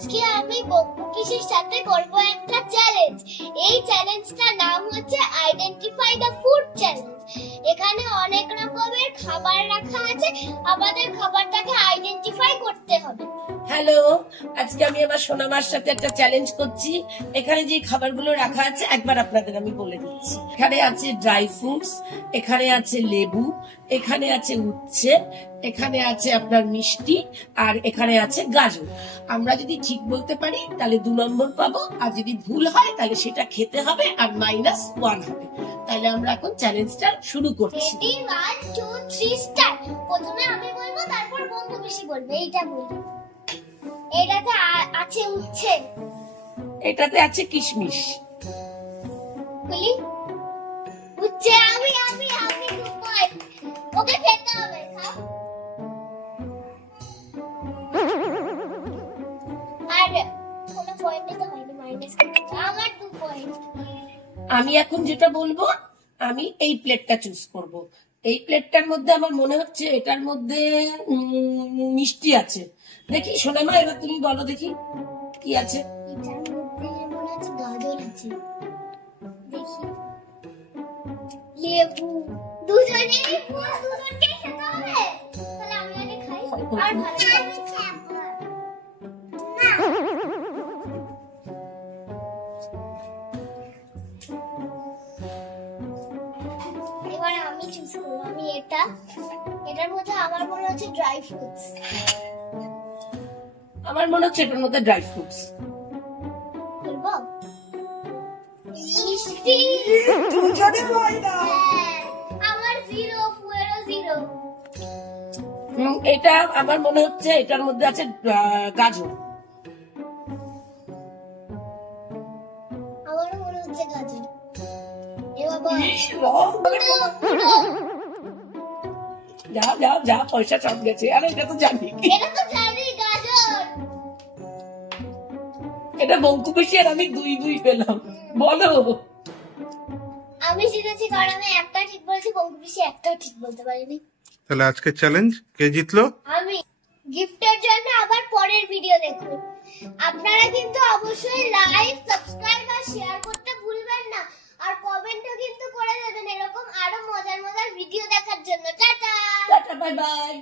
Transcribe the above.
আজকে আমি বকুকিসের সাথে করব একটা চ্যালেঞ্জ। এই চ্যালেঞ্জটার নাম হচ্ছে আইডেন্টিফাই দ্য ফুড চ্যালেঞ্জ। এখানে অনেক রকমের খাবার রাখা আছে, আমাদের খাবারটাকে আইডেন্টিফাই করতে হবে। হ্যালো, আজকে আমি আমার সোনামার সাথে একটা চ্যালেঞ্জ করছি। এখানে যে খাবারগুলো রাখা আছে একবার আপনাদের আমি বলে দিচ্ছি। এখানে আছে ড্রাই ফ্রুটস, এখানে আছে লেবু, এখানে আছে উচ্ছে, এখানে আছে আপনার মিষ্টি, আর এখানে আছে গাজর। আমরা যদি ঠিক বলতে পারি তাহলে 2 নম্বর পাবো, আর যদি ভুল হয় তাহলে সেটা খেতে হবে আর -1 হবে। তাহলে আমরা এখন চ্যালেঞ্জটা শুরু করছি। 1 2 3 স্টার্ট। প্রথমে আমি বলবো, তারপর বন্ধু বেশি বলবে। এইটা বলবো। এটাতে আছে উচ্ছে, এটাতে আছে কিশমিশ। বলি উচ্ছে। আমি 2 পয়েন্ট। ওকে খেতে হবে। খাও। আর কোনো পয়েন্ট তো হয়নি, মাইনাস আমার 2 পয়েন্ট। আমি এখন যেটা বলবো, আমি এই প্লেটটা চুজ করব। এই প্লেটটার মধ্যে আমার মনে হচ্ছে এটার মধ্যে মিষ্টি আছে। দেখি সোনামা, এবার তুমি বলো দেখি কি আছে। এটার মধ্যে মনে হচ্ছে গাজর আছে। দেখি লেবু। দুজনেরই দুজনকেই খেতে হবে। তাহলে আমি আগে খাই, আর ভালো লাগবে। এবার আমি চুজ করব। আমি এটার মধ্যে আমার মনে হচ্ছে ড্রাই ফ্রুটস। আমার মনে হচ্ছে এটার মধ্যে ড্রাই ফ্রুটস। বলবো মিষ্টি। আমার 0, ফুয়েরও 0। এটা আমার মনে হচ্ছে এটার মধ্যে আছে গাজর। আমারও মনে হচ্ছে গাজর। এ বাবা, যা পয়সা সব গেছে। আরে এটা তো জানি, এটা তো জানি গাজর। এটা বঙ্কুপিসি, আর আমি 2 পেলাম। বলো। আমি জিতেছি কারণ আমি একটা ঠিক বলেছি, বঙ্কুপিসি একটাও ঠিক বলতে পারিনি। তাহলে আজকের চ্যালেঞ্জ কে জিতলো? আমি। গিফটের জন্য আবার পরের ভিডিও দেখুন। আপনারা কিন্তু অবশ্যই লাইক, সাবস্ক্রাইব আর শেয়ার করতে ভুলবেন না, আর কমেন্টও কিন্তু করে দেবেন এরকম আরো মজার মজার ভিডিও দেখার জন্য। Tata, bye bye.